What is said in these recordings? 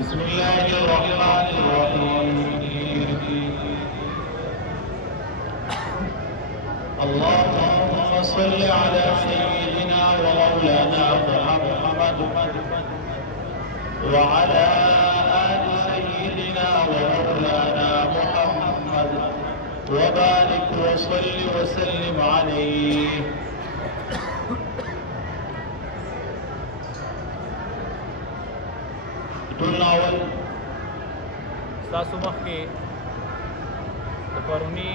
بسم الله الرحمن الرحيم. اللهم صل على سيدنا ومولانا محمد وعلى آل سيدنا ومولانا محمد وبارك وصل وسلم عليه. ناول ستاسو مخکې د پروني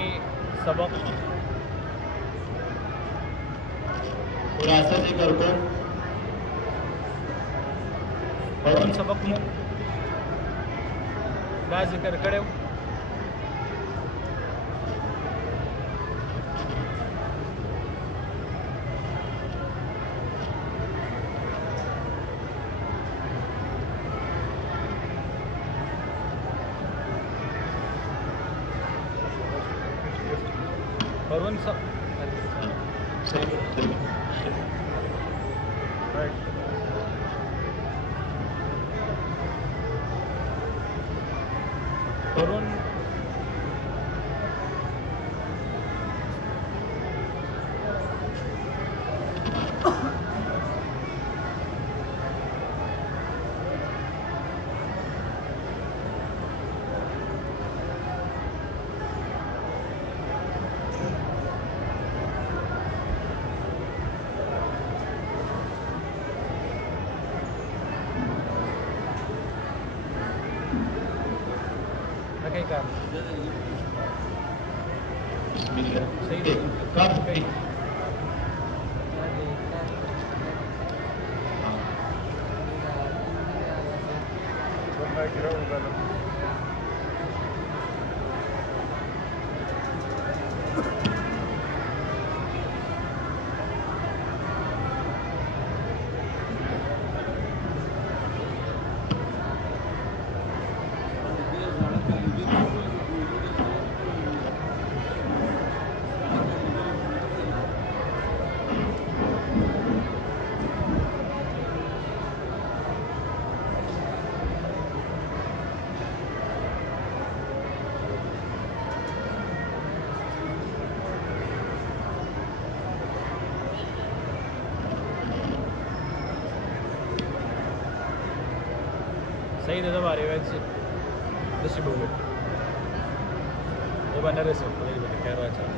سبق خلاصه ذکر کو. پرون سبق مو دا ذکر کړو پرون پرون بسم الله. صحیح کار صحیح ده زما روایت چې داسې به ووایو زه به نه رسم خدای به دې خیر واچوي.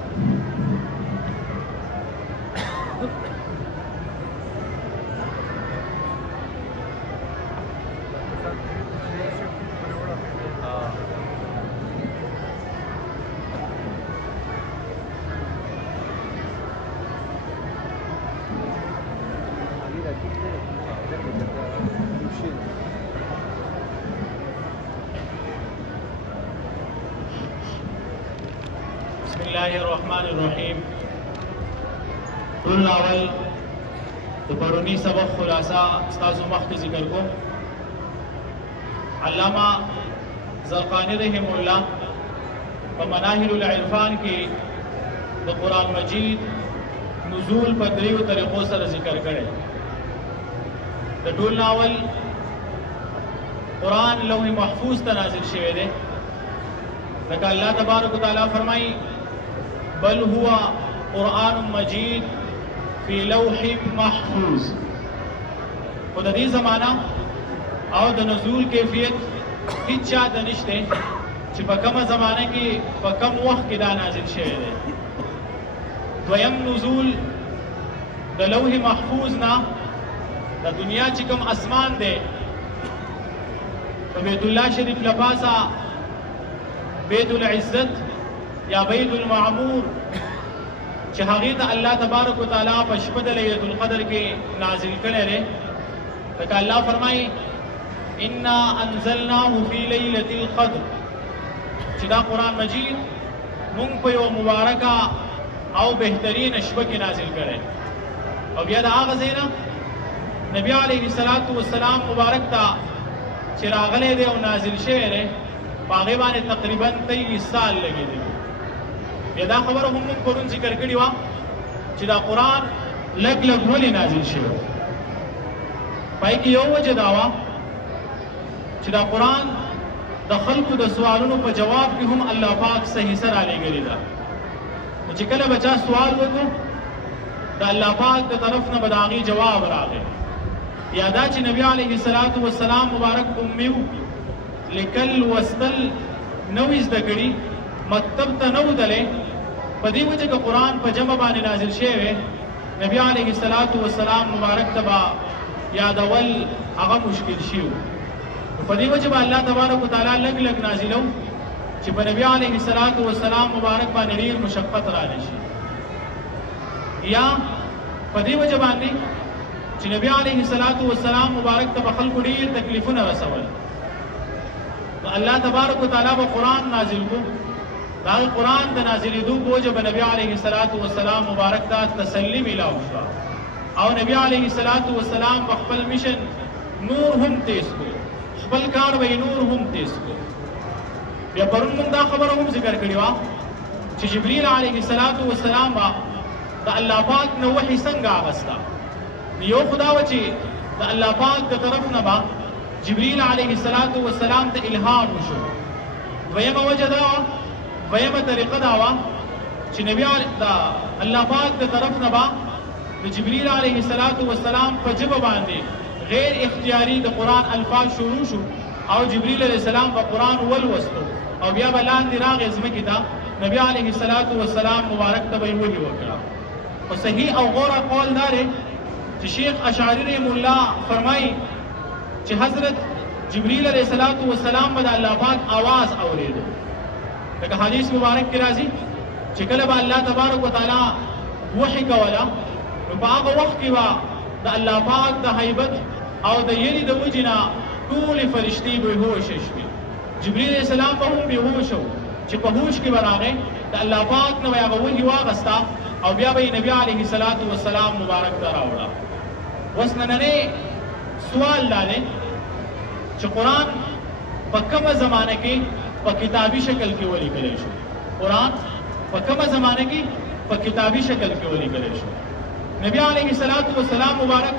بسم الله الرحمن الرحیم. ټول اول د پرونی سبق خلاصہ ستاسو مخکې ذکر کوم. علامہ زرقانی رحم الله په مناهل العرفان کې د قرآن مجید نزول په دریو طریقو سره ذکر کړي. د ټول ناول قرآن لوح محفوظ ته نازل شوی دی. لکه الله تبارک وتعالی فرمایي بل هو قرآن مجید فی لوح محفوظ. خو د دې زمانہ او د نزول کیفیت هیڅ چا ته نشته چې په کومه زمانه کې په کوم وخت کې دا نازل شوی دی. دویم نزول د لوح محفوظ نه د دنیا چې کوم اسمان دی په بیت الله شریف لپاسه بیت العزت یا بیت المعمور چې هغه ته الله تبارک وتعالى په شپه د ليله القدر کې نازل کړي لري. لکه الله فرمایي انا انزلناه فی ليله القدر چې دا قرآن مجید مونږ په یو مبارکه او بهترین شپه کې نازل کړي. او بیا د هغه ځای نه نبی علیه الصلاۃ والسلام مبارک ته چې راغلی دی او نازل شوی دی په هغې باندې تقریبا 23 سال لګېدلي. بیا دا خبره هم موږ پرون ذکر کړې وه چې دا قرآن لږ لږ ولې نازل شوی. پای کې یو وجه دا وه چې چې دا قرآن د خلکو د سوالونو په جواب کې هم الله پاک صحیح سره رالیږلی ده. نو چې کله بچا سوال وکړو د الله پاک د طرف نه به د هغې جواب راغی. یا دا چې نبي علیه الصلاة والسلام مبارک امي لیکل وستل نو زده کړي، مکتب ته نو تللی، په دې وجه که قرآن په جمع باندې نازل شوی نبي علیه الصلاة والسلام مبارک ته به یادول هغه مشکل شي. په دې وجه به الله تبارک وتعالی لږ لږ نازلو چې په نبي علیه الصلاة والسلام مبارک باندې ډېر مشقت رانی شي. یا په دې وجه باندې چې نبی علیه الصلاة والسلام مبارک ته به خلکو ډېر تکلیفونه رسول، نو الله تبارک وتعالی به قرآن نازل کو. دا قرآن د نازلېدو په وجه به نبی علیه الصلاة والسلام مبارک ته تسلي میلاو شوه او نبی علیه الصلاة والسلام په خپل میشن نور هم تیز کو، خپل کار به نور هم تیز کو. بیا پرون موږ دا خبره هم ذکر کړې وه چې جبریل علیه الصلاة والسلام به د الله پاک نه وحي څنګه اغسته. یو خدا و چې د الله پاک د طرف نه به جبریل علیه الصلاة والسلام ته الهام وشو. دویمه وجه دا وه، دویمه طریقه دا وه چې نبی د الله پاک د طرف نه به د جبریل علیه الصلاة والسلام په ژبه باندې غیر اختیاري د قرآن الفاظ شروع شو او جبریل علیه السلام په قرآن ولوستو او بیا به لاندې راغی ځمکې ته، نبی علیه الصلاة والسلام مبارک ته به یې وحي وکړه. خو صحیح او غوره قول دا دی چې شیخ اشعری رحم الله فرمایي چې حضرت جبریل علیه الصلاة والسلام به د الله پاک آواز اورېدو. لکه حدیث مبارک کې راځي چې کله به الله تبارک وتعالی وحي کوله نو په هغه وخت کې به د الله پاک د هیبت او د یری د وجې نه ټولې فرشتې بېهوشه شوې. جبریل علیه السلام به هم بېهوشه و چې په هوش کې به راغی د الله پاک نه به هغه وحي واغسته او بیا به یې نبي علیه الصلاة والسلام مبارک ته راوړه. اوس نننی سوال دا دی چې قرآن په کومه زمانه کې په کتابي شکل کې ولیکلی شو؟ قرآن په کومه زمانه کې په کتابي شکل کې ولیکلی شو؟ نبی علیه الصلاة والسلام مبارک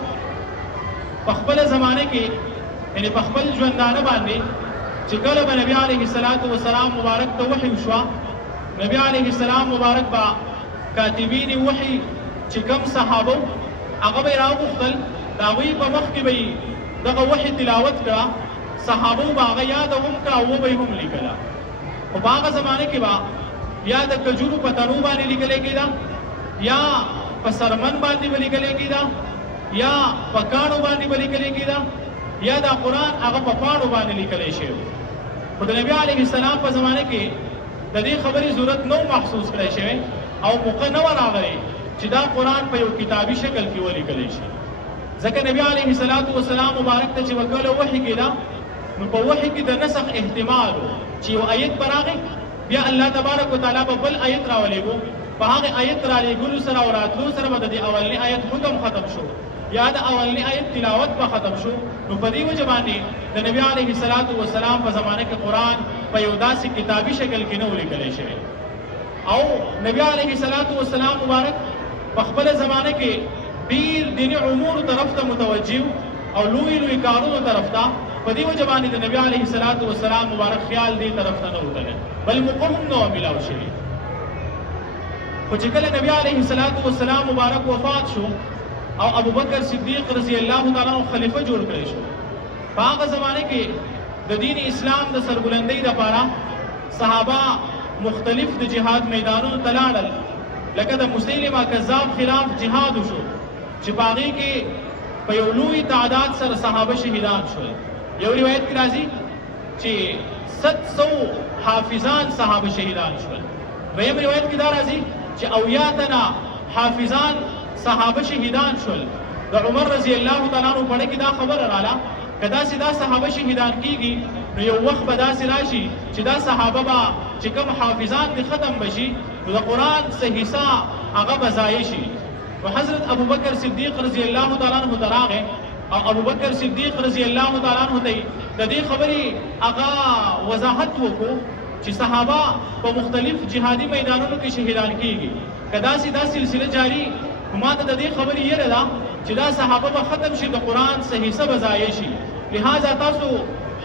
په خپله زمانه کې یعنې په خپل ژوندانه باندې چې کله به نبی علیه الصلاة والسلام مبارک ته وحي وشوه، نبی علیه السلام مبارک به کاتبین وحي چې کوم صحابه هغه به یې راوغوښتل د هغوی په مخ کې به یې دغه وحي تلاوت کړه، صحابو به هغه یاده هم کړه او به یې هم لیکله. خو په هغه زمانه کې به یا د کجورو په تنو باندې لیکلی کېده، یا په سرمن باندې به لیکلی کېده، یا په کاڼو باندې به لیکلی کېده، یا دا قرآن هغه په پاڼو باندې لیکلی شوی. خو د نبي علیه السلام په زمانه کې د دې خبرې ضرورت نه محسوس کړی شوی او موقع نه وه راغلی چې دا قرآن په یو کتابي شکل کې ولیکلی شي. ځکه نبي علیه الصلاة والسلام مبارک ته چې به کله وحي کېده نو په وحي کې د نسخ احتمال و چې یو آیت به راغی بیا الله تبارک وتعالی به بل آیت راولېږو، په هغې آیت رالیږلو سره او راتلو سره به د دې اولني آیت حکم ختم شو یا د اولني آیت تلاوت به ختم شو. نو په دې وجه باندې د نبي علیه الصلاة والسلام په زمانه کې قرآن په یو داسې کتابي شکل کې نه و لیکلی شوی. او نبی علیه الصلاة والسلام مبارک په خپله زمانه کې ډېر دیني امورو طرف ته متوجه او لوی لوی کارونو طرف ته، په دې وجه باندې د نبي علیه الصلاة والسلام مبارک خیال دې طرف ته نه وتلی، بل موقع هم نه وه میلاو شوي. خو چې کله نبي علیه الصلاة والسلام مبارک وفات شو او ابوبکر صدیق رضی الله تعالی عنه خلیفه جوړ کړی شو، په هغه زمانه کې د دین اسلام د سربلندۍ دپاره صحابه مختلف د جهاد میدانونو ته لاړل. لکه د مسیلمه کذاب خلاف جهاد وشو چې په هغې کې په یو لوی تعداد سره صحابه شهیدان شول. یو روایت کې راځي چې 700 حافظان صحابه شهیدان شول. دویم روایت کې دا راځي چې 80 تنه حافظان صحابه شهیدان شول. د عمر رضی الله تعالی عنہ په اړه کې دا خبره رااله که داسې دا صحابه شهیدان کېږي نو یو وخت به داسې راشي چې دا صحابه به چې کوم حافظان دې ختم بشي نو د قرآن څه حصه هغه به ضایع شي. نو حضرت ابوبکر صدیق رضی الله تعالی عنہ ته راغی او ابوبکر صدیق رضی الله تعالی عنہ ته د دې خبرې هغه وضاحت وکړو چې صحابه په مختلف جهادي میدانونو کې شهیدان کېږي، که داسې دا سلسله جاري نو ما ته د دې خبرې یره ده چې دا صحابه به ختم شي، د قرآن څه حصه به ضایع شي. لہذا تاسو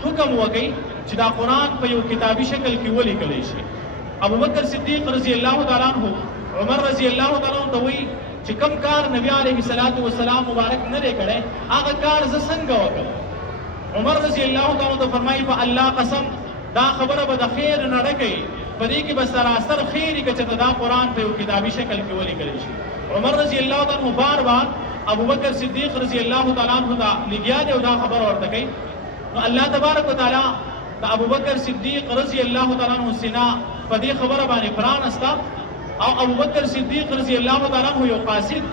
حکم وکړي چې دا قرآن په یو کتابي شکل کې ولیکلی شي. ابو بکر صدیق رضی الله تعالی عنہ عمر رضی الله تعالی عنہ ته وایي چې کوم کار نبی علیه الصلاۃ والسلام مبارک نه دی کړی هغه کار زه څنګه وکړم. عمر رضی الله تعالی عنہ فرمایي په الله قسم دا خبره به د خیر نه ډکوي، په دې کې به سراسر خیر که چې دا قرآن په یو کتابي شکل کې ولیکلی شي. عمر رضی الله تعالی عنہ بار بار ابو بکر صدیق رضی الله تعالی عنہ ته لګیا دی او دا خبر ورته کوي. نو الله تبارک وتعالی د ابو بکر صدیق رضی الله تعالی عنہ سینا په دې خبره باندې پرانستا او ابو بکر صدیق رضی الله تعالی عنہ یو قاصد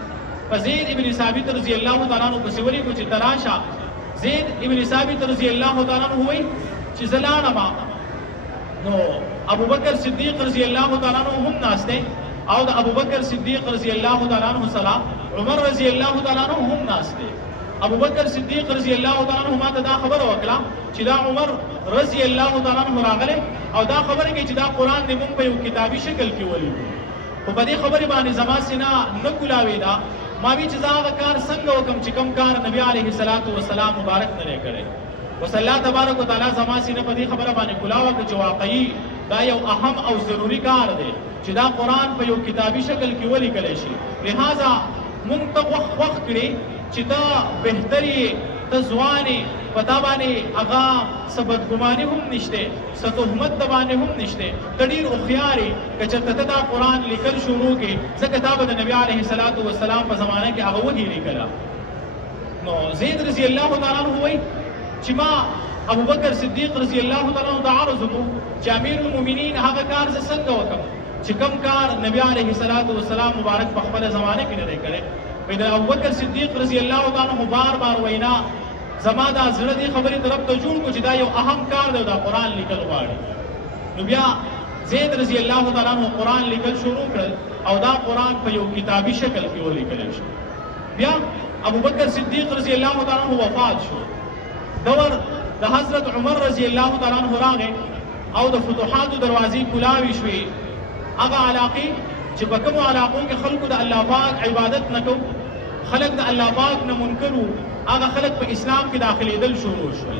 په زید ابن ثابت رضی الله تعالی عنہ پسې ولي چې تراشه زید ابن ثابت رضی الله تعالی عنہ وایي چې زلانه ما نو ابو بکر صدیق رضی الله تعالی عنہ هم ناشته او د ابو بکر صدیق رضی الله تعالی عنہ سره عمر رضی الله تعالی عنہ هم ناشته. ابو بکر صدیق رضی الله تعالی عنہ ماته دا خبر وکړه چې دا عمر رضی الله تعالی عنہ راغله او دا خبره کوي چې دا قرآن دې مونږ په یو کتابي شکل کې ولیکو. خو په دې خبرې باندې زما سینا نه کولاوېده. ما وی چې زه هغه کار څنګه وکړم چې کوم کار نبی علیه الصلاۃ والسلام مبارک نه دی کړی. وصلی الله تبارک وتعالی زما سینه په دې خبره باندې کولاوه چې واقعي دا یو اهم او ضروری کار دی چې دا قرآن په یو کتابي شکل کې ولیکلی شي. لہذا مونږ ته وخت کړي چې دا بهتري ته ځوانې په تا باندې هغه څه بدګماني هم نشته، څه تهمت د باندې هم نشته، ته ډېر هوښیار یې که چېرته ته دا قرآن لیکل شروع کړې ځکه تا به د نبي علیه الصلاۃ والسلام په زمانه کې هغه وږي لیکله. نو زید رضی الله تعالی عنہ وایي چې ما ابو بکر صدیق رضی الله تعالی عنہ ته عرض وکړو چې امیر المؤمنین هغه کار زه څنګه وکړم چې کوم کار نبی علیه الصلاۃ والسلام مبارک په خپله زمانه کې نه دی کړی. د ابو بکر صدیق رضی الله تعالی عنہ بار بار وینا زما دا زړه دې خبرې طرف ته جوړ کړو چې دا یو اهم کار دی دا قرآن لیکل غواړي. نو بیا زید رضی الله تعالی عنہ قرآن لیکل شروع کړل او دا قرآن په یو کتابي شکل کې ولیکل شو. بیا ابو بکر صدیق رضی الله تعالی عنہ وفات شو. دور د حضرت عمر رضی الله تعالی عنہ راغی او د فتوحاتو دروازې کولاوي شوې. هغه علاقې چې په کومو علاقو کې خلکو د الله پاک عبادت نه کو، خلک د الله پاک نه منکر وو، هغه خلک په اسلام کې داخلېدل شروع شول.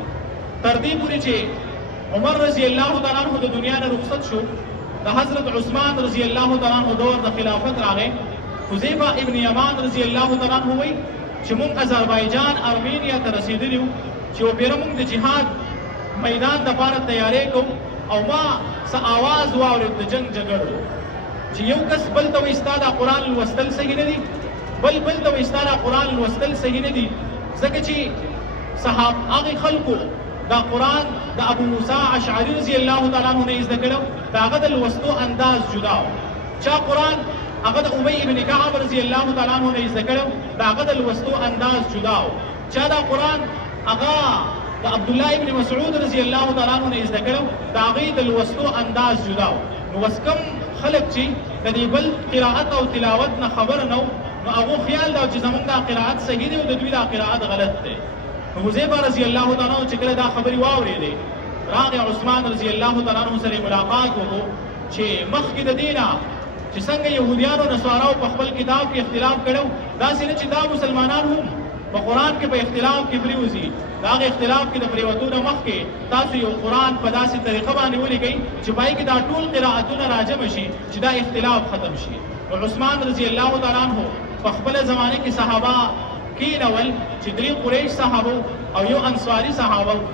تر دې پورې چې عمر رضی الله تعالی عنہ د دنیا نه رخصت شو، د حضرت عثمان رضی الله تعالی عنہ دور د خلافت راغی. حذیفه ابن یمان رضی الله تعالی عنہ وایي چې موږ آذربایجان ارمینیا ته رسېدلي وو چې وبېره موږ د جهاد میدان دپاره تیاری کوو او ما څه آواز واورېد د جنګ جګړو چې یو کس بل ته وایي ستا دا قرآن لوستل صحیح نه دي، بل ته وایي ستا دا قرآن لوستل صحیح نه دي، ځکه چې هغې خلکو دا قرآن د ابو موسی اشعري رضی الله تعالی عنہ نه یې زده کړی، د هغه د لوستو انداز جدا و. چا قرآن هغه د ابی ابن کعب رضی الله تعالی عنہ نه یې زده کړی، د هغه د لوستو انداز جدا و. چا دا قرآن هغه د عبدالله ابن مسعود رضی الله تعالی عنہ نه یې زده کړی، د هغې د لوستو انداز جدا و. نو اوس کوم خلک چې د دې بل قرائت او تلاوت نه خبر نه و، نو هغو خیال دا چې زمونږ دا قرائت صحیح دی او د دوی دا قرائت غلط دی. نو حذیفه رضی الله تعالی عنہ چې کله دا خبرې واورېدې، راغی عثمان رضی الله تعالی عنہ سره ملاقات وکړو چې مخکې د دې نه چې څنګه یهودیانو نصاراو په خپل کتاب کې اختلاف کړی، داسې نه چې دا مسلمانان هم په قرآن کې په اختلاف کې پرېوځي. د هغه اختلاف کې د پرېوتو نه مخکې تاسو یو قرآن په داسې طریقه باندې ولیکئ چې پای کې دا ټول قرائتونه راجمع شي چې دا اختلاف ختم شي. نو عثمان رضی الله تعالی عنہ په خپله زمانه کې صحابه کېنول چې 3 قریش صحابه او یو انصاري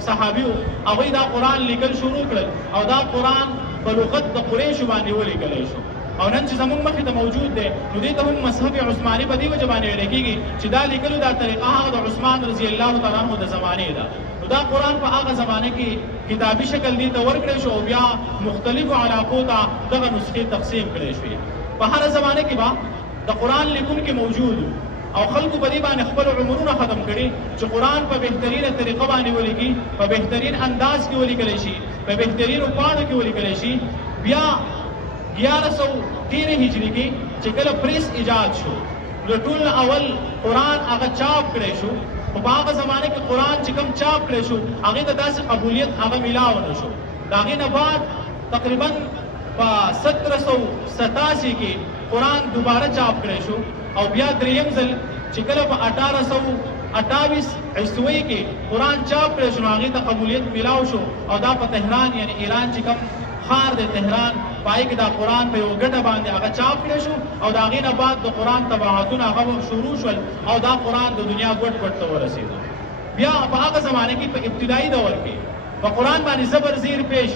صحابي وو، هغوی دا قرآن لیکل شروع کړل او دا قرآن په لغت د قریشو باندې ولیکلی شو. او نن چې زمونږ مخې ته موجود دی نو دې ته هم مذهب عثماني په دې وجه باندې ویل کېږي چې دا لیکلو دا طریقه هغه د عثمان رضی الله تعالی عنہ د زمانې ده. نو دا قرآن په هغه زمانه کې کتابي شکل دې ته ورکړی شو او بیا مختلفو علاقو ته دغه نسخې تقسیم کړی شوې. په هره زمانه کې به د قرآن لیکونکي موجود او خلکو په دې باندې خپل عمرونه ختم کړي چې قرآن په بهترینه طریقه باندې ولیکي، په بهترین انداز کې ولیکلی شي، په بهترینو پاڼو کې ولیکلی شي. بیا 1113 هجري کې چې کله پریس ایجاد شو، د ټول اول قرآن هغه چاپ کړی شو. خو په هغه زمانه کې قرآن چې کوم چاپ کړی شو هغې ته داسې قبولیت هغه میلاو نه شو. د هغې نه بعد تقریبا په 1787 کې قرآن دوباره چاپ کړی شو او بیا دریم ځل چې کله په 1800 28 عیسوي کې قرآن چاپ کړی شو، هغې ته قبولیت میلاو شو او دا په تهران یعنی ایران چې کوم ښار دی تهران، په هغې کې دا قرآن په یوه ګټه باندې هغه چاپ کړی شو او د هغې نه بعد د قرآن طباعتونه هغه شروع شول او دا قرآن د دنیا ګوټ ګوټ ته ورسېده. بیا په هغه زمانه کې په ابتدایي دور کې په قرآن باندې زبر زیر پیش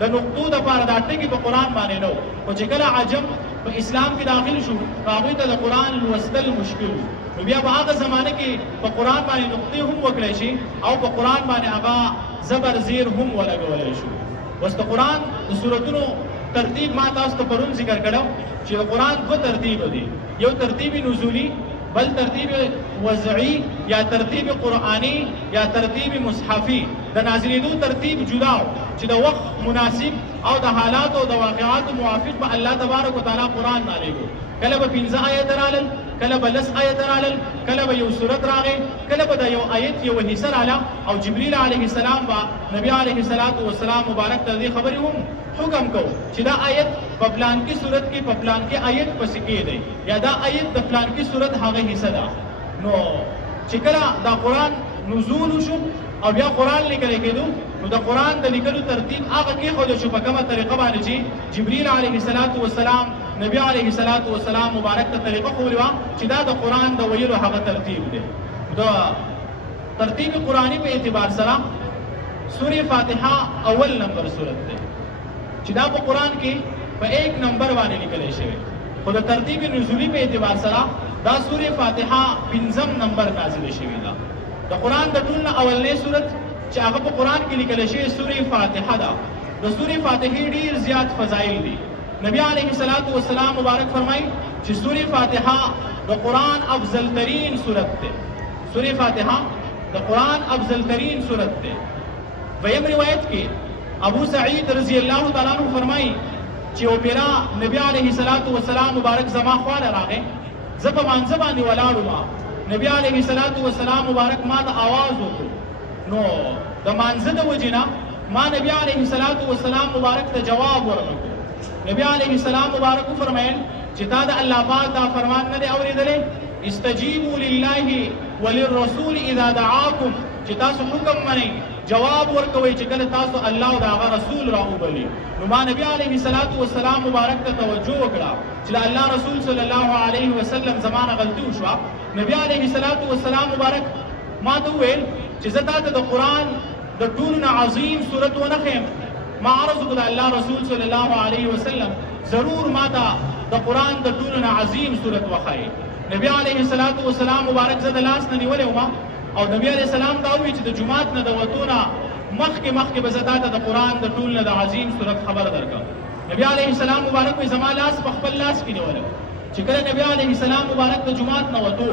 د نقطو دپاره دا ټکي په قرآن باندې نه و، خو چې کله عجم په اسلام کې داخل شو نو هغوی ته د قرآن لوستل مشکل و. نو بیا په هغه زمانه کې په قرآن باندې نقطې هم وکړی شي او په قرآن باندې هغه زبر زیر هم ولګولی شو. اوس د قرآن د سورتونو ترتیب ما تاسو ته پرون ذکر کړو چې د قرآن دوه ترتیب دي، یو ترتیب نزولی، بل ترتیب وضعی یا ترتیب قرآنی یا ترتیب مصحفی. د نازلېدو ترتیب جدا چې د وخت مناسب او د حالات او د واقعاتو موافق به الله تبارک وتعالی قرآن نازلېږي. کله به 15 آیت رالل، کله به 10 آیت رالل، کله به یو سورت راغی، کله به د یو آیت یو حصه راله او جبرئیل علیه السلام به نبی علیه السلام مبارک ته دې خبرې هم حکم کو چې دا آیت په پلانکي صورت کې په پلانکي آیت پسې کېدی یا دا آیت د پلانکي صورت هغه حصه ده. نو چې کله دا قرآن نزول وشو او بیا قرآن لیکل کېدو نو د قرآن د لیکلو ترتیب هغه کېښودل شو په کومه طریقه باندې چې جبرئیل علیه السلام نبی علیه السلام مبارک ته طریقه ښودلې وه چې دا د قرآن د ویلو هغه ترتیب دی. د ترتیب قرآني په اعتبار سره سورې فاتحه اول نمبر سورت دی چې دا په قرآن کې په 1 نمبر باندې لیکلی شوی، خو د ترتیب نزولي په اعتبار سره دا سورې فاتحه 5 نمبر نازله شوې ده. د قرآن د ټول نه اولنۍ سورت چې هغه په قرآن کې لیکلی شوې سورې فاتحه ده. د سورې فاتحې ډېر زیات فضایل دي. نبی علیه السلام مبارک فرمایي چې سورې فاتحه د قرآن افضل ترین سورت ده. سورې فاتحه د قرآن افضل ترین سورت ده. ویم روایت کې ابو سعید رضی الله تعالی عنہ فرمایي چې او پیرا نبی علیه السلام مبارک زما خواله راغی، زه په مانځه باندې ولاړ وم، نبی علیه السلام مبارک ما ته آواز وکړو، نو د مانځه د وجې نه ما نبی علیه السلام مبارک ته جواب ورنکړو. نبی علیه السلام مبارک وفرمایل چې تا د الله پاک دا فرمان نه دی اورېدلی استجیبوا لله وللرسول اذا دعاکم، چې تاسو حکم منئ جواب ورکوئ چې کله تاسو الله او د هغه رسول راوبلي. نو ما نبی علیه السلام مبارک ته توجه وکړه چې د الله رسول صلی الله علیه وسلم زمانه غلطي وشوه. نبی علیه السلام مبارک ما ته وویل چې زه تا ته د قرآن د ټولو نه عظیم صورت ونه ښیم. ما عرض وکړه د الله رسول صلی الله علیه وسلم ضرور ما ته د قرآن د ټولو نه عظیم صورت وښایي. نبی علیه السلام مبارک زه د لاس نه نیولی وم او نبی علیه السلام دا وویل چې د جومات نه د وتو نه مخکې به زه تا ته د قرآن د ټول نه د عظیم صورت خبر درکړم. نبی علیه السلام مبارک وایي زما لاس په خپل لاس کې نیولی چې کله نبی علیه السلام مبارک د جومات نه وتو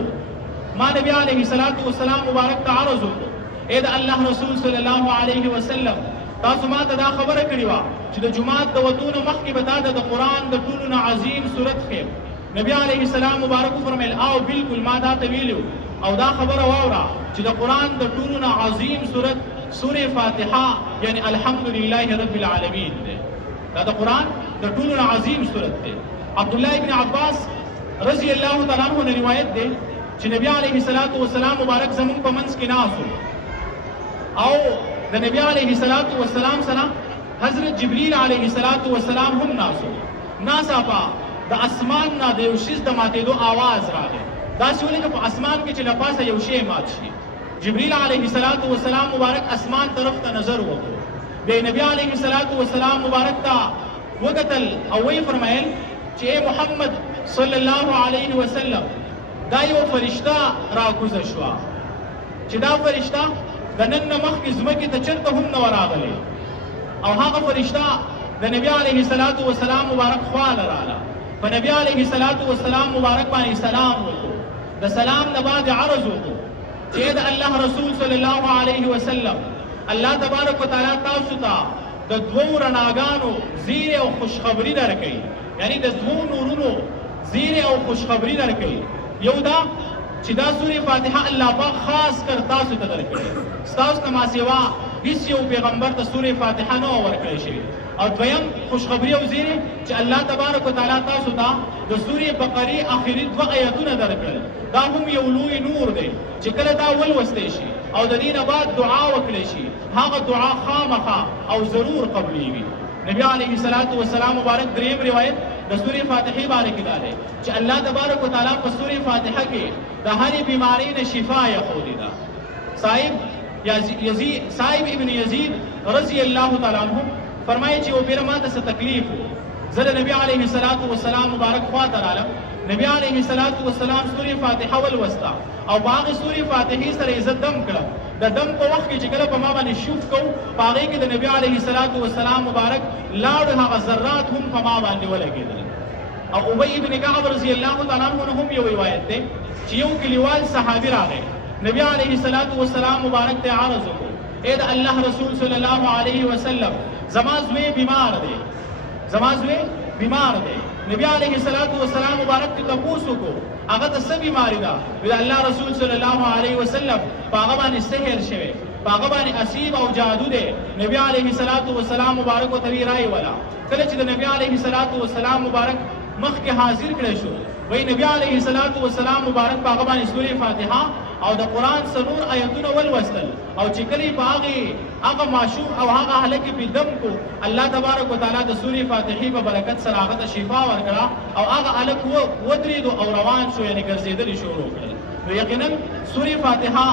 ما نبی علیه السلام مبارک ته عرض وکړو ای د الله رسول صلی الله علیه وسلم تاسو ما ته دا خبره کړې وه چې د جومات د وتو نه مخکې به تا ته د قرآن د ټولو نه عظیم صورت ښیم. نبی علیه السلام مبارک وفرمیل او بالکل ما دا ته ویلي او دا خبره واوره چې د قرآن د ټولو نه عظیم صورت سورې فاتحه یعنی الحمدلله رب العالمین دی. دا د قرآن د ټولو نه عظیم صورت دی. عبدالله ابن عباس رضی الله تعالی عنہ نه روایت دی چې نبی علیه السلام مبارک زموږ په منځ کې ناست او د نبی علیه السلام سره حضرت جبرئیل علیه السلام هم ناست. ناڅاپه د اسمان نه د یو شیز د ماتېدو آواز راغی. داسې ولکه په اسمان کې چې له پاسه یو شی مات شي. جبرئیل علیه السلام مبارک اسمان طرف ته نظر وکړو، بیا نبی علیه السلام مبارک ته وکتل او وی فرمایل چې ای محمد صلی الله علیه وسلم دا یو فرشته راکوزه شوه چې دا فرشته د نن نه مخکې ځمکې ته چېرته هم نه راغلی او هغه فرشته د نبی علیه السلام مبارک خواله راله. په نبی علیه السلام مبارک باندې سلام وکړو، د سلام نه بعد عرض وکړو چې د الله رسول صلی الله علیه وسلم الله تبارک وتعالی تاسو ته د دوو رڼاګانو زیری او خوشخبري درکوي، یعنی د دوو نورونو زیری او خوشخبري درکوي. یو دا چې دا سورې فاتحه الله پاک خاص کر تاسو ته درکړي، ستاسو نه ما سوا هیڅ یو پیغمبر ته سورې فاتحه نه ورکړی شوې. او دویم خوشخبری او زیری چې الله تبارک وتعالى تاسو ته د سورې بقرې آخري 2 آیتونه درکړل. دا هم یو لوی نور دی چې کله دا ولوستی شي او د دې نه بعد دعا وکړی شي، هغه دعا خامخا او ضرور قبلیږي. نبی علیه الصلاۃ والسلام مبارک دریم روایت د سورې فاتحې باره کې دا دی چې الله تبارک وتعالى په سورې فاتحه کې د هرې بیمارۍ نه شفا یې ده. صاحب ابن یزید رضی الله تعالی عنہ فرمایي چې او بیره ماته څه تکلیف و، زه د نبی علیه الصلاۃ والسلام مبارک خواته رالم. نبی علیه الصلاۃ والسلام سورې فاتحه ولوسته او په هغې سورې فاتحې سره یې زه دم کړم. د دم په وخت کې چې کله په ما باندې شوف کوم په هغې کې د نبی علیه الصلاۃ والسلام مبارک لاړو هغه ذرات هم په ما باندې ولګېدل. او ابی ابن کعب رضی الله تعالی عنه هم یو روایت دی چې یو کلیوال صحابي راغی، نبی علیه الصلاۃ والسلام مبارک ته عرض وکړو، اے د الله رسول صلی الله علیه وسلم زما زوی بیمار دی، زما زوی بیمار دی. نبی علیه الصلاۃ والسلام مبارک ته تپوس وکړو هغه ته څه بیماري ده؟ د الله رسول صلی الله علیه وسلم په هغه باندې سحر شوی، په هغه باندې اسیب او جادو دی. نبی علیه الصلاۃ والسلام مبارک ورته وی رایې ولا. کله چې د نبی علیه الصلاۃ والسلام مبارک مخکې حاضر کړی شو، وی نبی علیه الصلاۃ والسلام مبارک په هغه باندې سورې فاتحه او د قرآن څلور آیتونه ولوستل او چې کله یې په هغه معشوق او هغه هلک یې پې دم کو، الله تبارک وتعالی د سورې فاتحې په برکت سره هغه ته شفا ورکړه او هغه هلک ودرېدو او روان شو، یعنې ګرځېدل یې شروع کړل. نو یقینا سورې فاتحه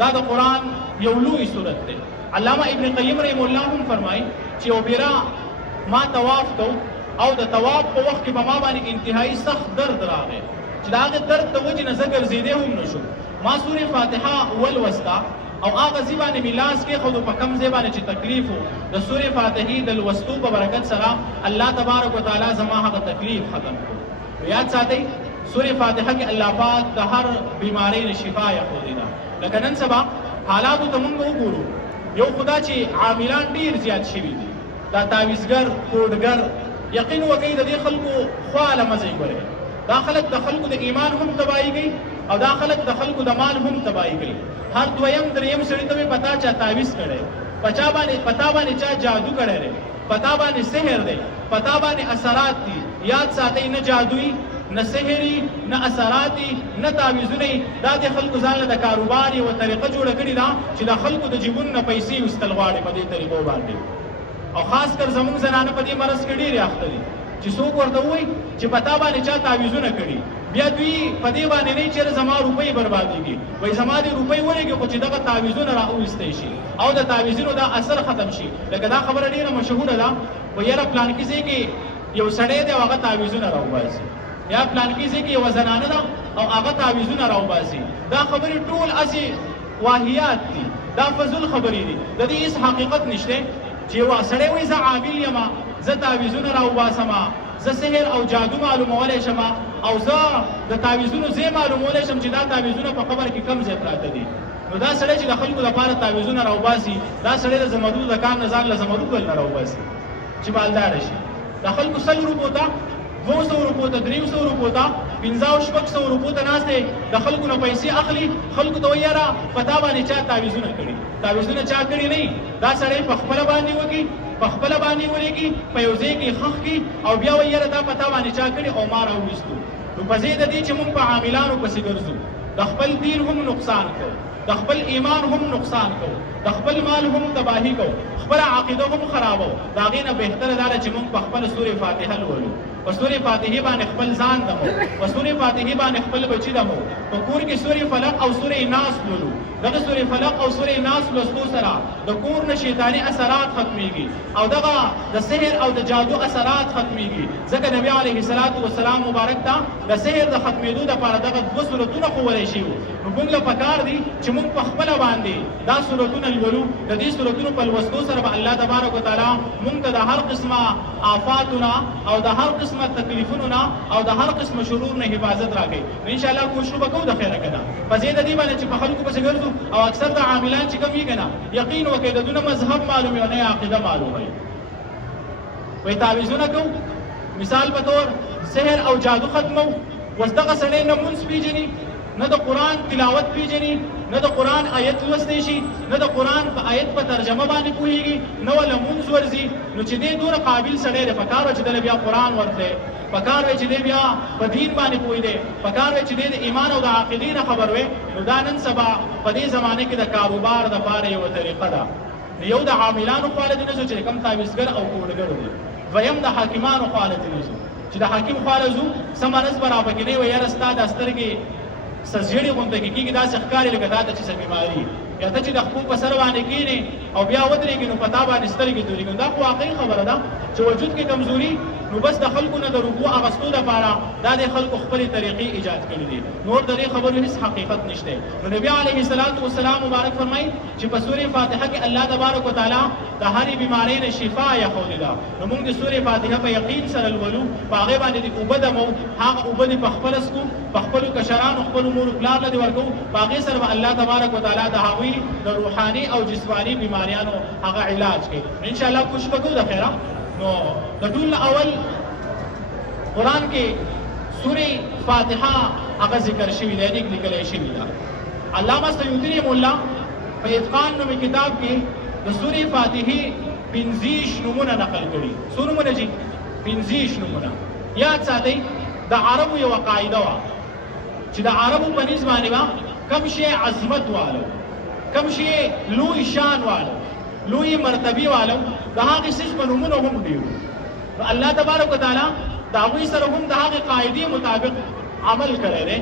دا د قرآن یو لوی صورت دی. علامه ابن قیم رحمه الله هم فرمایي چې یو بیره ما طواف کو او د طواف په وخت کې به ما باندې انتهایی سخت درد راغی چې د هغې درد د وجې نه زه ګرځېدی هم نه شو. ما سورې فاتحه ولوسته او هغه ځای باندې مې لاس کېښودو په کوم ځای باندې چې تکلیف و، د سورې فاتحې د لوستو په برکت سره الله تبارک وتعالی زما هغه تکلیف ختم کړو. یاد ساتئ سورې فاتحه کې الله پاک د هر بیمارۍ نه شفا یې ده. لکه نن سبا حالاتو ته موږ وګورو، یو خدا چې عاملان ډېر زیات شوي دي، دا تعویزګر کوډګر یقین وکړئ د دې خلکو خواله مه ځئ. ګورئ دا خلک د خلکو د ایمان هم تباهي کوي او دا خلک د خلکو د مال هم تباهي کوي. هر دویم دریم سړي ته مې پتا چا تعویز کړی، پتا باندې چا جادو کړی دی، پتا باندې سحر دی، پتا باندې اثرات دي. یاد ساتئ نه جادویي نه سحري نه اثراتي نه تعویزونه، دا د خلکو ځان له د کاروبار یوه طریقه جوړه کړې ده چې د خلکو د جیبونو نه پیسې ویستل غواړي په دې طریقو باندې. او خاص کر زموږ زنانه په دې مرض کې ډېرې اخته دي چې څوک ورته ووایي چې پتا باندې چا تعویزونه کړي، بیا دوی په دې باندې نه چېرې زما روپۍ بربادېږي، وایي زما دې روپۍ ولګي خو چې دغه تعویزونه را وویستی شي او د تعویزونو دا اثر ختم شي. لکه دا خبره ډېره مشهوره ده، په یاره پلانکي ځای کې یو سړی دی او هغه تعویزونه راوباسي، یا پلانکي ځای کې یوه زنانه ده او هغه تعویزونه راوباسي. دا خبرې ټول هسې واهیات دي، دا فضول خبرې دي، د دې هېڅ حقیقت نشته. چې یو سړی وایي زه عامل یم، زه تعویزونه راوباسم، زه سحر او جادو معلومولی شم او زه د تعویزونو ځای معلومولی شم چې دا تعویزونه په قبر کې کم ځای پراته دي. نو دا سړی چې د خلکو لپاره تعویزونه راوباسي، دا سړی د زمرود د کار نه ځان له زمرود ګل نه راوباسي چې مالداره شي. د خلکو 100 روپو ته 200 روپو ته 300 روپو ته 500 روپو ته ناست دی، د خلکو نه پیسې اخلي، خلکو ته وایي یاره په تا باندې چا تعویزونه کړي. تعویزونه چا کړي نه، دا سړی په خپله باندې وکړي، په خپله باندې ولګي، په یو ځای کې خښ کړي او بیا وایي یاره دا په تا باندې چا کړي او ما راوویستو. نو په ځای د دې چې موږ په عاملانو پسې ګرځو، د خپل دین هم نقصان کوو، د خپل ایمان هم نقصان کوو، د خپل مال هم تباهي کوو، خپله عقیده هم خرابوو. د هغې نه بهتره دا ده چې موږ په خپله سورې فاتحه لولو، په سورې فاتحې باندې خپل ځان دمو، په سورې فاتحې باندې خپل بچي دمو، په کور کې سورې فلق او سورې ناس لولو. دغه سورې فلق او سورې ناس لوستو سره د کور نه شیطاني اثرات ختمیږي او دغه د سحر او د جادو اثرات ختمیږي. ځکه نبی علیه الصلاۃ والسلام مبارک ته د سحر د ختمېدو دپاره دغه 2 صورتونه ښوولی شوي وو. نو موږ له پکار دي چې موږ په خپله باندې دا صورتونه لولو. د دې صورتونو په لوستو سره به الله تبارک وتعالی موږ ته د هر قسمه آفاتونه او د هر قسمه تکلیفونو نه او د هر قسمه شرور نه حفاظت راکړي. انشاءالله کوشش به کوو د خیره که ده. په ځای د دې باندې چې په خلکو پسې ګرځو او اکثر د عاملان چې کوم وي که نه، یقین وکړئ د دوی نه مذهب معلوم وي او نه یې عقیده معلومه وي. وایي تعویزونه کوو، مثال په طور سحر او جادو ختمو، اوس دغه سړی نه مونځ پېژني، نه د قرآن تلاوت پېژني، نه د قرآن آیت لوستی شي نه د قرآن په آیت په ترجمه باندې پوهېږي نه ولا مونځ ورځي نو چې دی دومره قابل سړی دی پکار وه چې دله بیا قرآن ورتلی پکار وی چې دی بیا په دین باندې پوه دی پکار وی چې دی د ایمان او د عقیدې نه خبر وی نو دا نن سبا په دې زمانه کې د کاروبار دپاره یوه طریقه ده یو د عاملانو خواله دې نه ځو چې کوم تعویزګر او کوډګر دی دویم د حاکمانو خواله دې نه ځو چې د حاکم خواله ځو څه مرض به راپکې نه وي یاره ستا دا سترګې سزیړې غونډه کې کېږي داسې ښکاري لکه دا ته چې څه بیماري یا ته چې د خپل په سر باندې کښېنې او بیا ودرېږي نو په تا باندې سترګې تورېږي دا خو واقعي خبره ده چې وجود کې کمزوري نو بس د خلکو نه د رکوع اغستو دپاره دا د خلکو خپلې طریقې ایجاد کړي دي نور د دې خبرو هېڅ حقیقت نشته نو نبي علیه الصلاة والسلام مبارک فرمایي چې په سورې فاتحه کې الله تبارک وتعالی د هرې بیمارۍ نه شفا ایښودې ده نو موږ د سورې فاتحه په یقین سره لولو په هغې باندې د اوبه دمو هغه اوبه دې په خپله څکو په خپلو کشرانو خپلو مورو پلار له دې ورکوو په هغې سره به الله تبارک وتعالی د هغوی د روحاني او جسماني بیماریانو هغه علاج کوي انشاءالله کوشش به کوو د خیره نو د ټول اول قرآن کې سورې فاتحه هغه ذکر شوي دی لیک لیکلی شوي ده علامه سیوطي رحمه الله په اتقان نومي کتاب کې د سورې فاتحې 50 نومونه نقل کړي څو نومونه جي 50 نومونه یاد ساتئ د عربو یوه قاعده وه چې د عربو په نسبت باندې به کم شی عظمت والو کم شی لوی شان والو لوی مرتبی والو د هغې څیز په نومونه هم ډېر نو الله تبارک وتعالی د هغوی سره هم د هغې قاعدې مطابق عمل کړی دی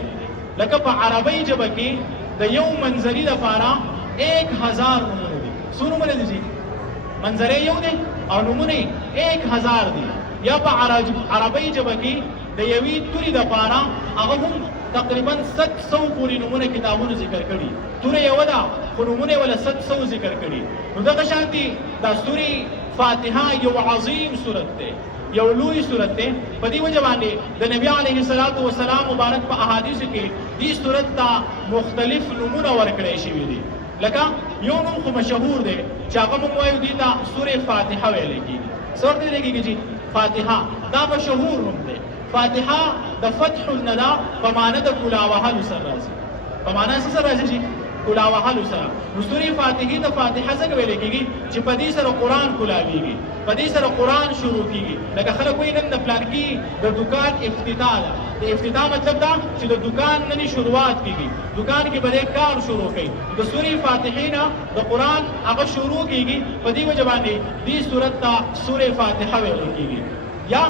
لکه په عربۍ ژبه کې د یو منظري دپاره 1000 نومونه دي څو نومونه دي جي منظرې یو دی او نومونه 1000 دي یا په عربۍ ژبه کې د یوې تورې دپاره هغه هم تقریبا 700 پورې نومونه کتابونو ذکر کړي توره یوه ده خو نومونه یې وله 700 ذکر کړي نو دغه شانتې دا سورې فاتحه یو عظیم صورت دی یو لوی صورت دی په دې وجه باندې د نبي علیه الصلاة والسلام مبارک په احادیثو کې دې صورت ته مختلف نومونه ورکړی شوي دي لکه یو نوم خو مشهور دی چې هغه موږ وایو دې ته سورې فاتحه ویلی کېږي څه ورته ویلی کېږي چې فاتحه دا مشهور نوم دی فاتحه د فتح الندا په معنی د کلا وهلو سره راځي په معنی څه سره راځي چې کلا وهلو سره نو سورې فاتحې د فاتحه څنګه ویلی کېږي چې په دې سره قرآن کلاویږي په دې سره قرآن شروع کېږي لکه خلک وایي نن د پلانکي د دوکان افتتاح ده د افتتاح مطلب دا چې د دوکان نن شروعات کېږي دوکان کې به دې کار شروع کوي د سورې فاتحې نه د قرآن هغه شروع کېږي په دې وجه باندې دې صورت ته سورې فاتحه ویلی کېږي یا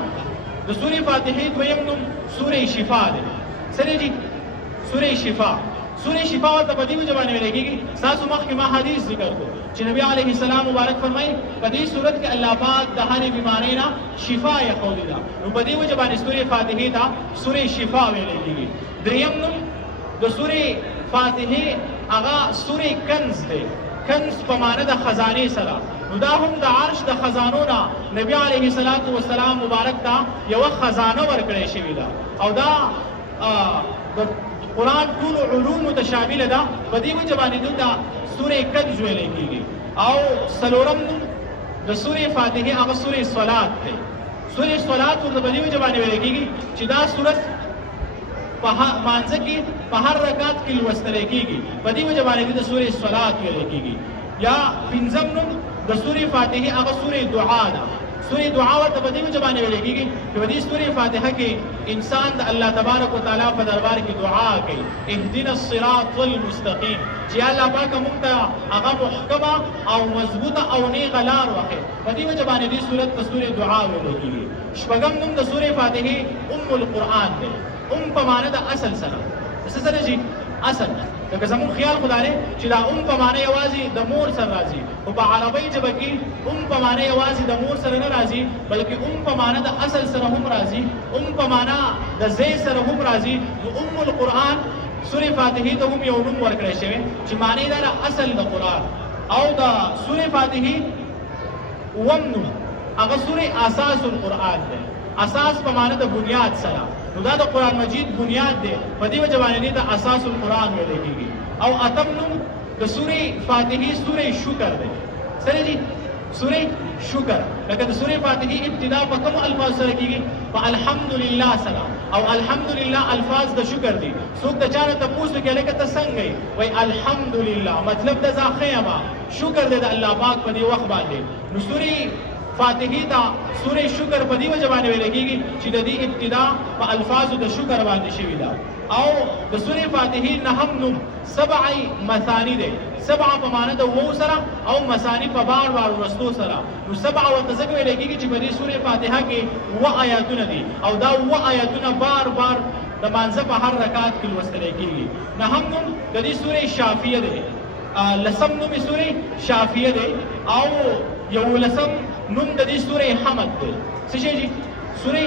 د سورې فاتحې دویم نوم سورې شفا دی سره جي سورې شفا سورې شفا ورته په دې وجه باندې ویلی کېږي ستاسو مخکې ما حدیث ذکر کړو چې نبي علیه السلام مبارک فرمایي په دې صورت کې الله پاک د هرې بیمارۍ نه شفا ایښودې ده نو په دې وجه باندې سورې فاتحې ته سورې شفا ویلی کېږي دریم نوم د سورې فاتحې هغه سورې کنز دی کنز په معنی د خزانې سره نو دا هم د عرش د خزانو نه نبي علیه الصلاة والسلام مبارک ته یوه خزانه ورکړی شوې ده او دا د قرآن ټولو علومو ته شامله ده په دې وجه باندې دوی ته سورې کنز ویلی کېږي او څلورم نوم د سورې فاتحې هغه سورې صلات دی سورې صلات ورته په دې وجه باندې ویلی کېږي چې دا صورت په مانځه کې په هر رکعت کې لوستلی کېږي په دې وجه باندې د سورې صلات ویلی کېږي یا پنځم نوم د سورې فاتحې هغه سورې دعا ده سورې دعا ورته په دې وجه باندې ویلی کېږي چې په دې سورې فاتحه کې انسان د الله تبارک وتعالی په دربار کې دعا کوي اهدنا الصراط المستقیم چې الله پاکه موږ ته هغه محکمه او مضبوطه او نیغه لار وښیي په دې وجه باندې دې صورت ته سورې دعا ویلی کېږي شپږم نوم د سورې فاتحې القرآن دی په معنی د اصل سره څه سره جي اصل لکه زموږ خیال خدا دی چې دا په معنی یوازې د مور سره راځي خو په عربۍ ژبه کې په معنی یوازې د مور سره نه راځي بلکې په معنی د اصل سره هم راځي په معنی د زی سره هم راځي نو القرآن سورې فاتحې ته هم یو نوم ورکړی شوی چې معنی دا اصل د قرآن او د سورې فاتحې اووم نوم هغه سورې اساس القرآن دی اساس په معنی د بنیاد سره نو دا د قرآن مجید بنیاد دی په دې وجه باندې د اساس القرآن ویلی کېږي او اتم نوم د سورې فاتحې سورې شکر دی سره جي سورې شکر لکه د سورې فاتحې ابتدا په کوم الفاظ سره کیږي په الحمدلله سره او الحمدلله الفاظ د شکر دي څوک د چا نه تپوس کوي لکه ته څنګه یې وایي الحمدلله مطلب د ځاخیمه شکر دی د الله پاک په دې وخت باندې نو سورې فاتحې ته سورې شکر په دې وجه باندې ویل کېږي چې د دې ابتدا په الفاظو د شکر باندې شوې ده او د سورې فاتحې نهم نوم سبع مثانی دی سبع په معنی د وو سره او مثانی په بار بار ورستو سره نو سبع ورته ځکه ویل کېږي چې په دې سورې فاتحه کې اووه آیاتونه دي او دا اووه آیاتونه بار بار د مانځه په هر رکعت کې لوستل کېږي نهم نوم د دې سورې شافیه دی لسم نوم یې سورې شافیه دی او یو لسم نوم د دې سورې حمد دی څه شی جی سورې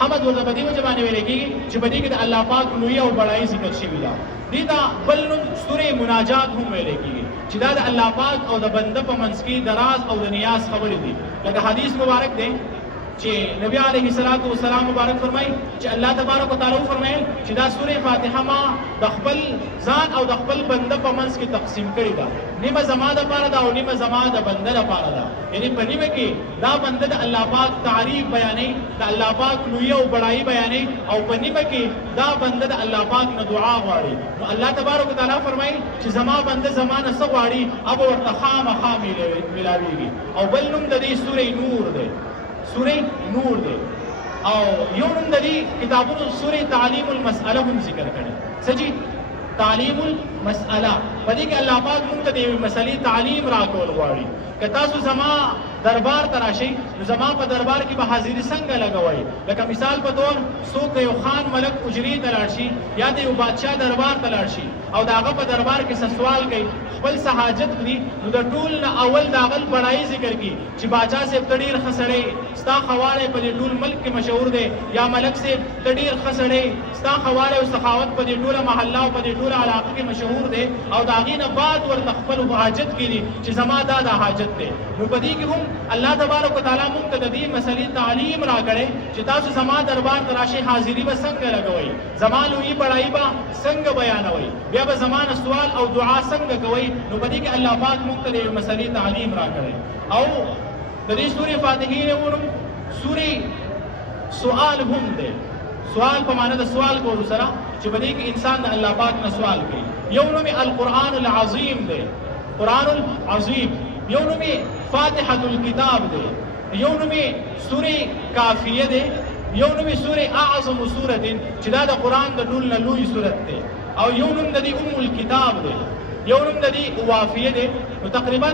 حمد ورته په دې وجه باندې ویل کېږي چې په دې کې د الله پاک لوی او بڑایي ذکر شوي ده دې ته بل نوم سورې مناجات هم ویل کېږي چې دا د الله پاک او د بنده په منځ کې د راز او د نیاز خبرې دي لکه حدیث مبارک دی چې نبی علیه السلام مبارک فرمایي چې الله تبارک وتعالی فرمایل چې دا سورې فاتحه ما د خپل ځان او د خپل بنده په منځ کې تقسیم کړې ده نیمه زما دپاره ده او نیمه زما د بنده دپاره ده یعنی په نیمه کې دا بنده د الله پاک تعریف بیانوي د الله پاک لویي او بڑایي بیانوي او په نیمه کې دا بنده د الله پاک نه دعا غواړي نو الله تبارک وتعالی فرمایي چې زما بنده زما نه څه غواړي هغه ورته خامخا میلاویږي او بل نوم د دې سورې نور دی سورې نور دی او یو نوم د دې کتابونو سورې تعلیم المسأله هم ذکر کړی څه جی تعلیم المسأله په دې کې الله پاک موږ ته د یوې مسلې تعلیم راکول غواړي که تاسو زما دربار ته راشئ نو زما په دربار کې به حاضري څنګه لګوئ لکه مثال په طور څوک یو خان ملک اجرې ته لاړ شي یا د یو بادشاه دربار ته لاړ شي او د هغه په دربار کې څه سوال کوي خپل څه حاجت کړي نو د ټول نه اول د هغه بڑایي ذکر کړي چې باچا صاحب ته ډېر ښه سړی ستا خواړی په دې ټول ملک کې مشهور دی یا ملک صاحب ته ډېر ښه سړی ستا خواړی او سخاوت په دې ټوله محله او په دې ټوله علاقه کې مشهور دی او د هغې نه بعد ورته خپل حاجت کړي چې زما دا حاجت دی نو په دې کې هم الله تبارک وتعالی موږ ته د دې مسلې تعلیم راکړی چې تاسو زما دربار ته راشئ حاضري به څنګه لګوئ زما لویي بڑایي به څنګه بیانوئ بیا به زما نه سوال او دعا څنګه کوئ نو په دې کې الله پاک موږ ته د دې مسلې تعلیم راکړی او د دې سورې فاتحې یو نوم سورې سوال هم دی سوال په معنی د سوال کولو سره چې په دې کې انسان د الله پاک نه سوال کوي یو نوم القرآن العظیم دی قرآن العظیم یو نوم فاتحة الكتاب دی یو نوم سورې کافیه دی یو نوم سورې اعظم سورت چې دا د قرآن د ټول نه لوی سورت دی او یو نوم د دې ام الکتاب دی یو نوم د دې وافیه دی نو تقریبا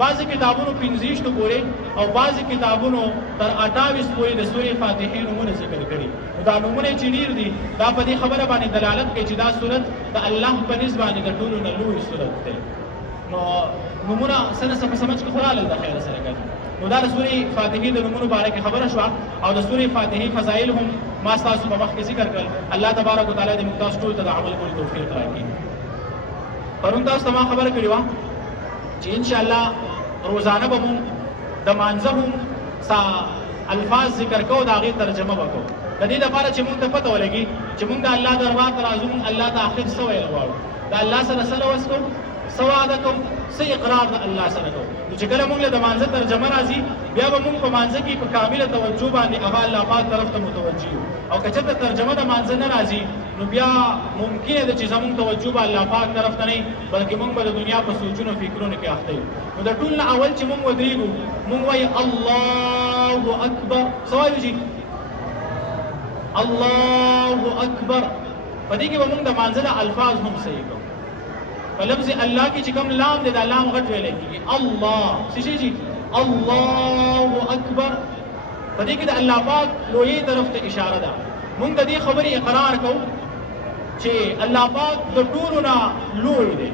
بعضی کتابونو 15 پورې او بعضی کتابونو تر 28 پورې د سورې فاتحې نومونه ذکر کړي دا نومونه چې ډېر دي دا په دې خبره باندې دلالت کوي چې دا سورت د الله په نسبت باندې د ټولو نه لوی سورت دی نو نومونه سره سمجھ کې خورال د خیر سره کوي نو دا د سورې فاتحې د نومونو باره کې خبره شوه او د سورې فاتحې فضایل هم ما ستاسو په مخ کې ذکر کړل الله تبارک وتعالی دې موږ تاسو ټول ته د عمل کولو توفیق راکړي پرون تاسو ته ما خبره کړې وه چې انشاءالله روزانه به مونږ د مانځه هم الفاظ ذکر کوو د هغې ترجمه به کوو د دې لپاره چې مونږ ته پته ولګي چې مونږ د الله دربار ته راځو مونږ الله ته آخر څه ویل غواړو د الله سره څه لوس کوو څه وعده کوو څه اقرار د الله سره کوو نو چې کله مونږ له د مانځه ترجمه راځي بیا به مونږ په مانځه کې په کامله توجه باندې هغه الله پاک طرف ته متوجه یو او که چېرته ترجمه د مانځه نه راځي نو بیا ممکنه ده چې زمونږ توجه به الله پاک طرف ته نه بلکې مونږ به د دنیا په سوچونو فکرونو کې اخته یو نو د ټول نه اول چې مونږ ودرېږو مونږ وایو الله اکبر څه وایو جي الله اکبر په دې کې به مونږ د مانځه د الفاظ هم صحیح کوو په لفظ الله کې چې کوم لام دی دا لام غټ ویلی کېږي الله څه شی جي الله اکبر په دې کې د الله پاک لویۍ طرف ته اشاره ده مونږ د دې خبرې اقرار کوو چې الله پاک د ټولو نه لوی دی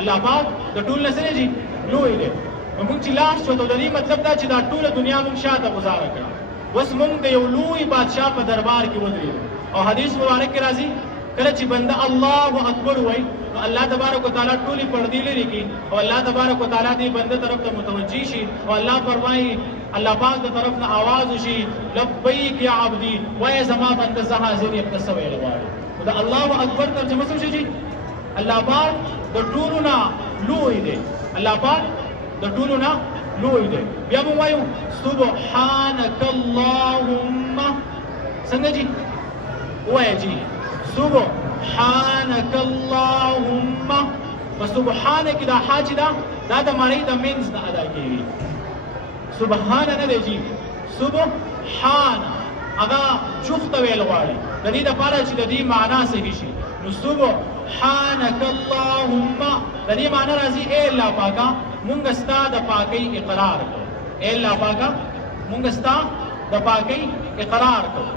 الله پاک د ټولو نه څه دی لوی دی نو مونږ چې لاس شو د دې مطلب دا چې دا ټوله دنیا مونږ شاته گزاره کړه اوس مونږ د یو لوی بادشاه په دربار کې ودرېدو او حدیث مبارک کې راځي کله چې بنده الله اکبر وایي نو الله تبارک وتعالی ټولې پردې لرې کړي او الله تبارک وتعالی دې بنده طرف ته متوجه شي او الله فرمایي الله پاک د طرف نه आवाज وشي لبیک یا عبدی وایه زما بنده زه حاضر یم ته څه ویل غواړې نو د الله اکبر ترجمه څه شي الله پاک د ټولو نه لوی دی الله پاک د ټولو نه لوی دی بیا موږ وایو سبحانك اللهم څنګه جی وایي جی سبحانك اللهم په سبحان کې دا حاج دا د مړی د مینځ نه ادا کېږي سبحان نه دی جی سبحان هغه جفت ویل غواړي د دې دپاره چې د دې معنا صحیح شي نو سبحانك اللهم د دې معنا راځي اے الله پاکه مونږ ستا د پاکۍ اقرار کوو اے الله پاکه مونږ ستا د پاکۍ اقرار کوو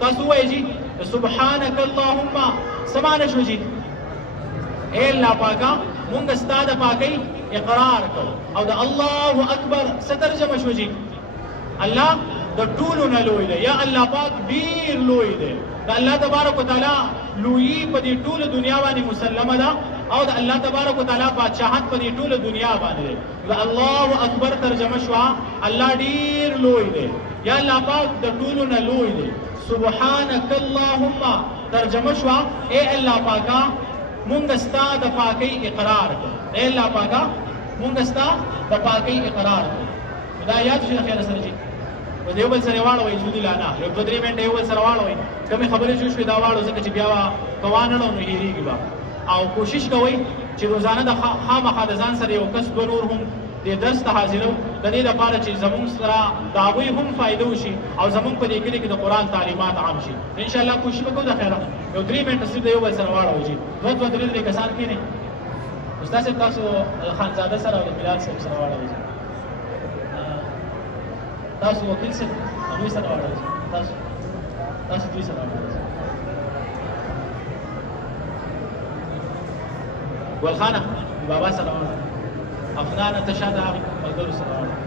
تاسو وایئ جی سبحانك اللهم څه معنی شو جی اے الله پاکه مونږ ستا د پاکۍ اقرار کوو او د الله اکبر څه ترجمه شو جی الله د ټولو نه لوی دی یا الله پاک ډیر لوی دی د الله تبارک وتعالى لویي په دې ټوله دنیا باندې مسلمه ده او د الله تبارک وتعالى بادشاہت په دې ټوله دنیا باندې دی د الله اکبر ترجمه شو الله ډیر لوی دی یا الله پاک د ټولو نه لوی دی سبحانك اللهم ترجمه شو اے الله پاکا مونږ ستا د پاکۍ اقرار کوو اے الله پاکا مونږ ستا د پاکۍ اقرار کوو دا یاد شي خیر سره جی و دیو بل سره واړوي جودي لانا یو دوه درې منټه یو بل سره واړوي کومې خبرې شوې دا واړو ځکه چې بیا کوانړو نو هېریږي به او کوشش کوئ چې روزانه د خامخا د ځان سره یو کس دوه نور هم د درس ته حاضرو د دې لپاره چې زموږ سره د هغوی هم فایده وشي او زموږ په دې کلي کې د قرآن تعلیمات عام شي انشاءالله کوشش به کوو د خیره یو 3 منټه صرف د یو بل سره واړوئ جي دوه درې درې کسان کښېنئ استاد صاحب تاسو خانزاده سره او د بلال صاحب سره واړوئ تاسو وکیل صاحب هغوی سره واړوئ تاسو دوی سره واړوئ ګلخانه بابا سره واړوئ افنان تشهد ملګرو سره واړوئ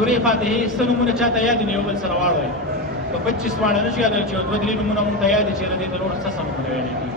سورې فاتحې څه نومونه چاته یاد دي یو بل سره واړوئ که 25 واړه نه شو یاد چې دوه درې نومونه مونږ ته یاد دي چې د دې د نور څه نومونه ویلې دي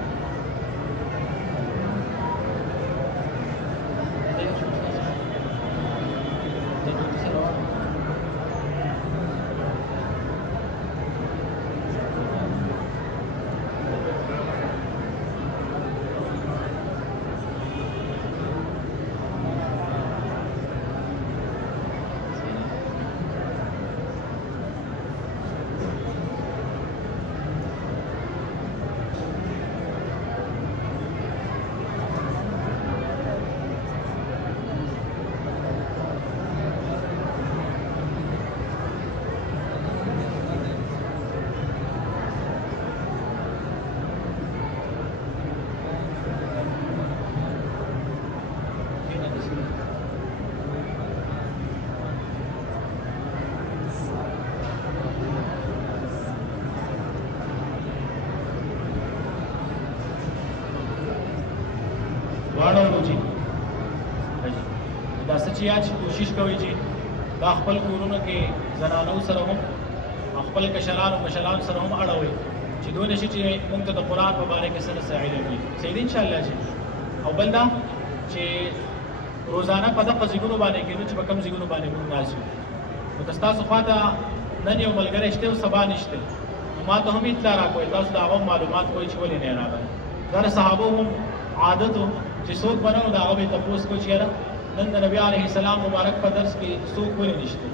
واړو جی دا څه چې یاد کوشش کوئ چې دا خپل کورونو کې زنانو سره هم خپل کشرانو مشرانو سره هم اړوئ چې دونه شي چې موږ ته د قرآن په باره کې څه نصیحت وي صحیح دی انشاءالله جی او بل دا چې روزانه په دغه ځایونو باندې کېنو چې په کوم ځایونو باندې موږ ناست یو نو که ستاسو خواته نن یو ملګری شته او سبا نشته نو ما ته هم اطلاع راکوئ تاسو د هغه معلومات کوئ چې ولې نه راغلی دا د صحابو هم عادت و چې څوک به نه و د هغه به یې تپوس کوو چې یاره نن د نبي علیه السلام مبارک په درس کې څوک ولې نشته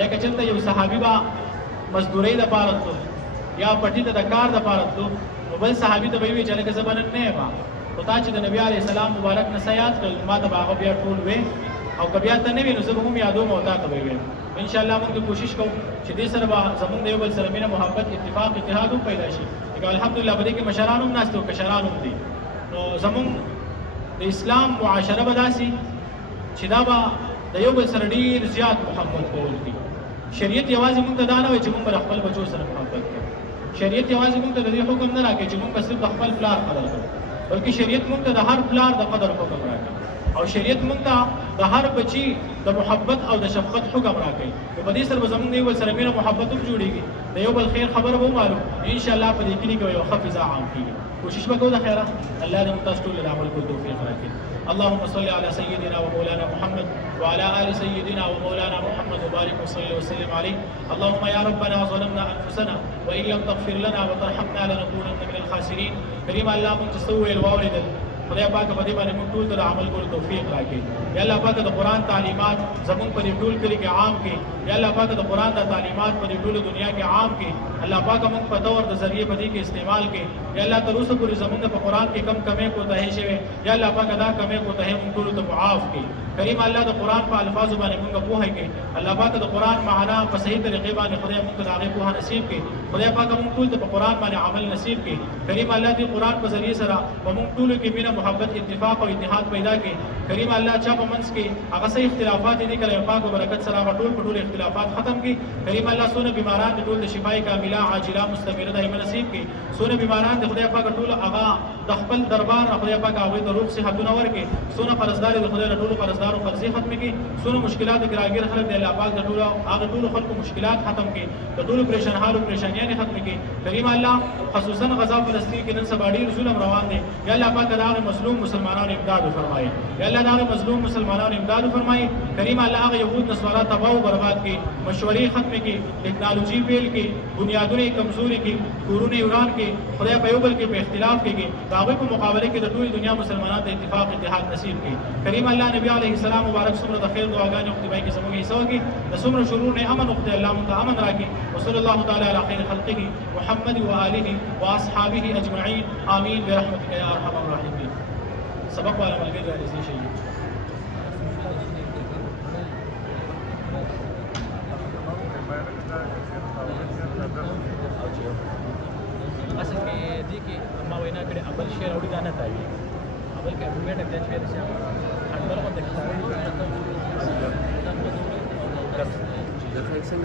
یا که چېرته یو صحابي به مزدورۍ دپاره تلو یا پټي ته د کار دپاره تلو نو بل صحابي ته به یې وایي چې لکه زه به نن نه یم خو تا چې د نبي علیه السلام مبارک نه څه یاد کړل ما ته به هغه بیا ټول وې او که بیا ته نه وي نو زه به هم یادوم او تا ته به یې ویم انشاءالله موږ کوشش کوو چې دې سره به زموږ د یو بل سره مینه محبت اتفاق اتحاد هم پیدا شي لکه الحمدلله په دې کې مشران هم ناست او کشران هم دي نو زموږ د اسلام معاشره به داسې چې دا به د یو بل سره ډېر زیات محبت کول دي شریعت یوازې موږ ته دا نه وایي چې موږ به خپل بچو سره محبت کوو. شریعت یوازې موږ ته د دې حکم نه راکوي چې موږ به صرف د خپل پلار قدر کوو، بلکې شریعت موږ ته د هر پلار د قدر حکم راکوي او شریعت موږ ته د هر بچي د محبت او د شفقت حکم راکوي. نو په دې سره به زموږ د یو بل سره مینه محبت هم جوړېږي، د یو بل خیر خبره به ومالو، انشاءالله په دې کلي کې به یو ښه فضا عام کېږي. کوشش به کوو د خیره الله دې موږ تاسو ټول له عمل کولو توفیق راکړي. اللهم صل على سيدنا ومولانا محمد وعلى آل سيدنا ومولانا محمد وبارك وصل وسلم عليه. اللهم يا ربنا ظلمنا أنفسنا وإن لم تغفر لنا وترحمنا لنكونن من الخاسرين. کریم الله موږ چې څه وویل واورېدل، خدای پاک په دې باندې موږ ټول ته د عمل کولو توفیق راکړي. یا الله پاک د قرآن تعلیمات زموږ په دې ټول کلي کې عام کړي. یا الله پاک د قرآن د تعلیمات په دې ټول دنیا کې عام کړي. الله پاک موږ په تور د ذریعے په دې کې استعمال کړي. یا الله تر اوسه پورې زموږ په قرآن کې کم کمې کوتاهۍ شوې، یا الله پاک دا کمې کوتاهۍ موږ ټولو ته معاف کړي. کریم الله د قرآن په الفاظو باندې موږ پوهه کړي. الله پاک د قرآن معنا په صحیح طریقې باندې خدای موږ ته د هغې پوهه نصیب کړي. خدای پاک موږ ټول ته په قرآن باندې عمل نصیب کړي. کریم الله دې قرآن په ذریعے سره په موږ ټولو کې مینه محبت اتفاق او اتحاد پیدا کړي. کریم الله چا په منځ کې هغه صحیح اختلافات دي کله پاک او برکت سره هغه ټول په ټول اختلافات ختم کړي. کریم الله سونه بیماران دې ټول د شفای کامله عاجله مستمره دایمه نصیب کړي. سونه بیماران دې خدای پاک ټول هغه د خپل دربار خدای پاک هغه د روغ صحتونه ورکړي. سونه قرضدار دې خدای له ټولو قرضدارو قرضې ختم کړي. سونه مشکلات کې راګیر خلک دې الله پاک د ټولو هغه ټولو خلکو مشکلات ختم کړي، د ټولو پریشان حالو پریشانیاں ختم کړي. کریم الله خصوصا غزا فلسطین کې نن سبا ډېر ظلم روان دي. یا الله پاک دا هغه مظلوم مسلمانانو امداد فرمایي. یا الله دا هغه مظلوم مسلمانانو امداد فرمایي. کریم الله هغه يهود نصارا تباہ او برباد کړي، مشورې ختم کړي، ټیکنالوژي فیل کړي، بنیادونه کمزوري کړي، کورونه وران کړي. خدای په یو بل کې په اختلاف کې دا هغه په مقابله کې د ټول دنیا مسلمانانو ته اتفاق اتحاد نصیب کړي. کریم الله نبی عليه السلام مبارک څومره د خیر دعاګانې او خدای کې زموږ حصہ وکړي، د څومره شرور نه امن او خدای الله مونږ ته امن راکړي. وصلی الله تعالی علی خیر خلقه محمد و آله و اصحابه اجمعین آمین برحمتک یا ارحم الراحمین. سبق والا ملګری راځي شي. اصل کې دي کې ما وینا کړې اول شعر اوري دا نه تاوي اول کې اډویټ د شعر شي اندر کو د کتابي د فیکشن